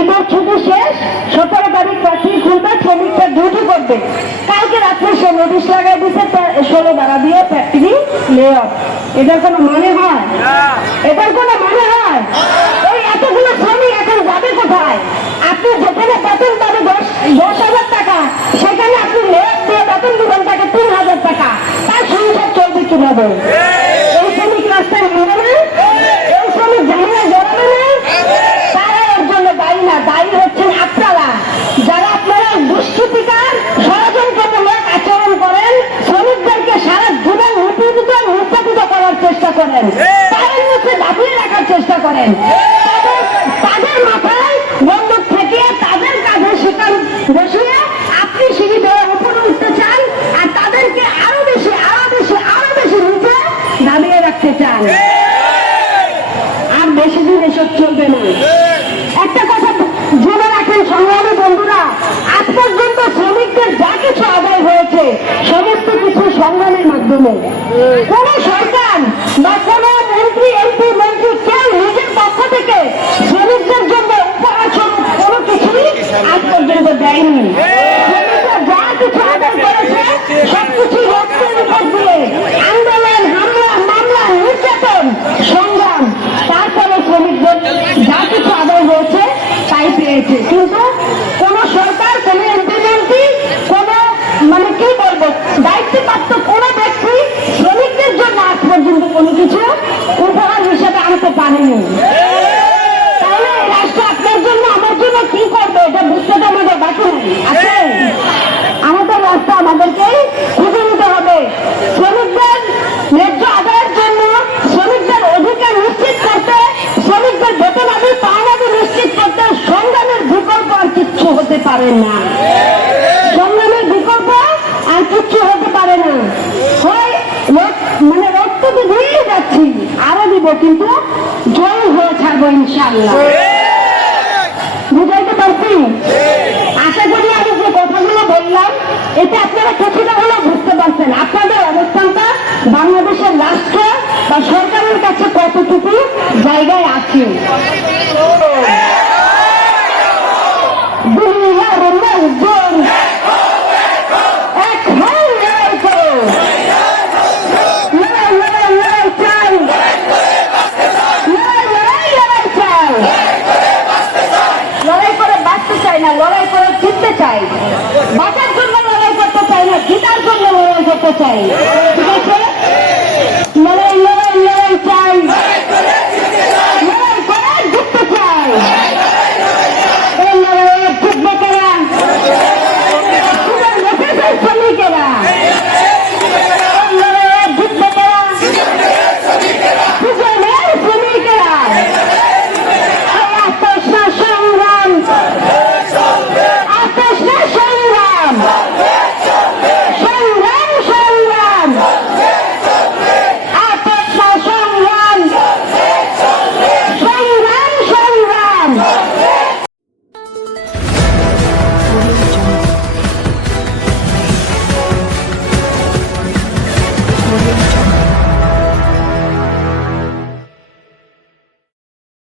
ঈদের ছুটি শেষ, সতেরো তারিখ চাকরি খুলবে, শ্রমিকরা ডিউটি করবে। কালকে রাত্রে সে নোটিশ লাগাই দিচ্ছে ষোলো দ্বারা দিয়ে ফ্যাক্টরি লে এটার কোনো মানে হয়? এটার কোনো মানে হয়? ওই এতগুলো শ্রমিক এখন যাবে কোথায়? আপনি যেখানে বেতন পাবে দশ দশ হাজার টাকা, সেখানে আপনি লে অফ দিয়ে বেতন দিবেন তাকে তিন হাজার টাকা। তার সংসার চলবে কীভাবে এই শ্রমিক রাস্তায় নেবে না এই শ্রমিক জানিয়ে জড়াবে না তারা এর জন্য দায়ী না দায়ী হচ্ছেন আপনারা যারা আপনারা দুষ্কৃতিকার ষড়যন্ত্রমূলক আচরণ করেন শ্রমিকদেরকে সারা জীবন নিপীড়িত নির্যাতিত করার চেষ্টা করেন তাদের মুখে রাখার চেষ্টা করেন। তাদের- মাথায় বন্দুক থেকে তাদের কাঁধে সেখান বসিয়ে আপনি সিঁড়ি বেয়ে উপরে উঠতে চান আর তাদেরকে আরও বেশি আরও বেশি আরও বেশি নিচে দাবিয়ে রাখতে চান। আর বেশি দিন এসব চলবে না। একটা কথা জেনে রাখেন সংগ্রামী বন্ধুরা, আজ পর্যন্ত শ্রমিকদের যা কিছু আদায় হয়েছে, সমস্ত কিছু সংগ্রামের মাধ্যমে। কোন সংগ্রাম তারপরে শ্রমিকদের যা কিছু আদায় হয়েছে কিন্তু কোন সরকার, কোন কোন মানে কি বলব দায়িত্বপ্রাপ্ত কোন ব্যক্তি শ্রমিকদের জন্য আজ পর্যন্ত কোনো কিছু উপহার হিসেবে আনতে পারেনি তাহলে এই রাষ্ট্র আপনার জন্য আমার জন্য কি করবে এটা বুঝতে তো আমাদের বাকি নেই আছে আমাদের রাস্তা আমাদেরকে খুঁজে নিতে হবে শ্রমিকদের ন্যায্য আদায়ের জন্য শ্রমিকদের অধিকার নিশ্চিত করতে শ্রমিকদের বেতন নিশ্চিত করতে সংগ্রামের বিকল্প আর কিচ্ছু হতে পারে না। সংগ্রামের বিকল্প আর কিচ্ছু হতে পারে না। মানে রক্ত তো দিয়েই যাচ্ছি, আরও দিব, কিন্তু জয় হয়ে ছাড়বো ইনশাল্লাহ বুঝাইতে পারছি? আশা করি আমি যে কথাগুলো বললাম, এতে আপনারা কিছুটা হলেও বুঝতে পারছেন আপনাদের অবস্থানটা বাংলাদেশের রাষ্ট্র বা সরকারের কাছে কতটুকু জায়গায় আছে দুনিয়ার লোকজন এক হয়ে লড়াই করো লড়াই লড়াই লড়াই চাই লড়াই লড়াই লড়াই চাই লড়াই করে বাঁচতে চাই না লড়াই করে জিততে চাই বাঁচার জন্য লড়াই করতে চাই না জিতার জন্য লড়াই করতে চাই Brasil!